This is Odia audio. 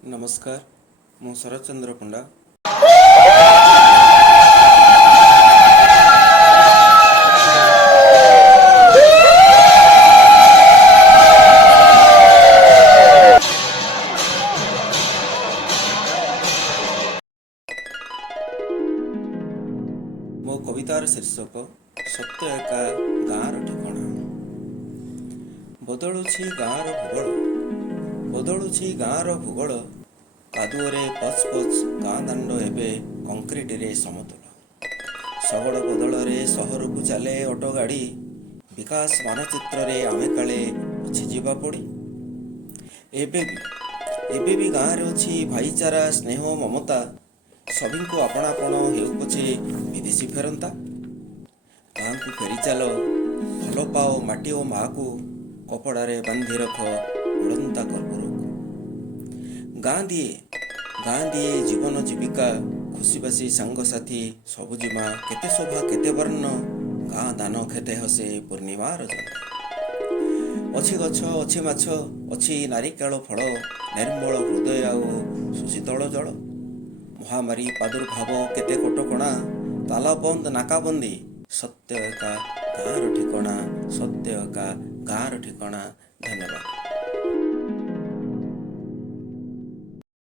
ନମସ୍କାର, ମୁଁ ଶରତ ଚନ୍ଦ୍ର ପଣ୍ଡା। ମୋ କବିତାର ଶୀର୍ଷକ ସତ୍ୟ ଏକା ଗାଁର ଠିକଣା। ବଦଳୁଛି ଗାଁର ଭୂଗୋଳ, ବଦଳୁଛି ଗାଁର ଭୂଗୋଳ। କାଦୁଅରେ ପଚ୍ ପଚ୍ ଗାଁ ଦାଣ୍ଡ ଏବେ କଂକ୍ରିଟରେ ସମତଳ। ଶଗଡ଼ ବଦଳରେ ସହରକୁ ଚାଲେ ଅଟୋ ଗାଡ଼ି। ବିକାଶ ମାନଚିତ୍ରରେ ଆମେ କାଳେ ଅଛି ଯିବା ପଡ଼ି। ଏବେ ବି ଗାଁରେ ଅଛି ଭାଇଚାରା, ସ୍ନେହ, ମମତା। ସଭିଙ୍କୁ ଆପଣାପଣ ହେଉ ପଛେ ବିଦେଶୀ ଫେରନ୍ତା। ଗାଁକୁ ଫେରିଚାଲ, ଭଲ ପାଅ ମାଟି ଓ ମାଆକୁ। କପଡ଼ାରେ ବାନ୍ଧି ରଖ ଉଡ଼ନ୍ତା କର୍ପୂରକୁ। ଗାଁ ଦିଏ ଜୀବନ ଜୀବିକା। ଖୁସିବାସି ସାଙ୍ଗସାଥି ସବୁଜିମା। କେତେ ଶୋଭା କେତେ ବର୍ଣ୍ଣ, ଗାଁ ଦାନ ଖେତେ ହସେ ପୂର୍ଣ୍ଣିମାର ଜହ୍ନ। ଅଛି ଗଛ ଅଛି ମାଛ, ଅଛି ନାରିକେଳ ଫଳ। ନିର୍ମଳ ହୃଦୟ ଆଉ ସୁଶୀତଳ ଜଳ। ମହାମାରୀ ପ୍ରାଦୁର୍ଭାବ କେତେ କଟକଣା। ତାଲବନ୍ଦ ନାକାବନ୍ଦୀ, ସତ୍ୟ ଏକା ଗାଁର ଠିକଣା। ସତ୍ୟ ଏକା ଗାଁର ଠିକଣା। ଧନ୍ୟବାଦ।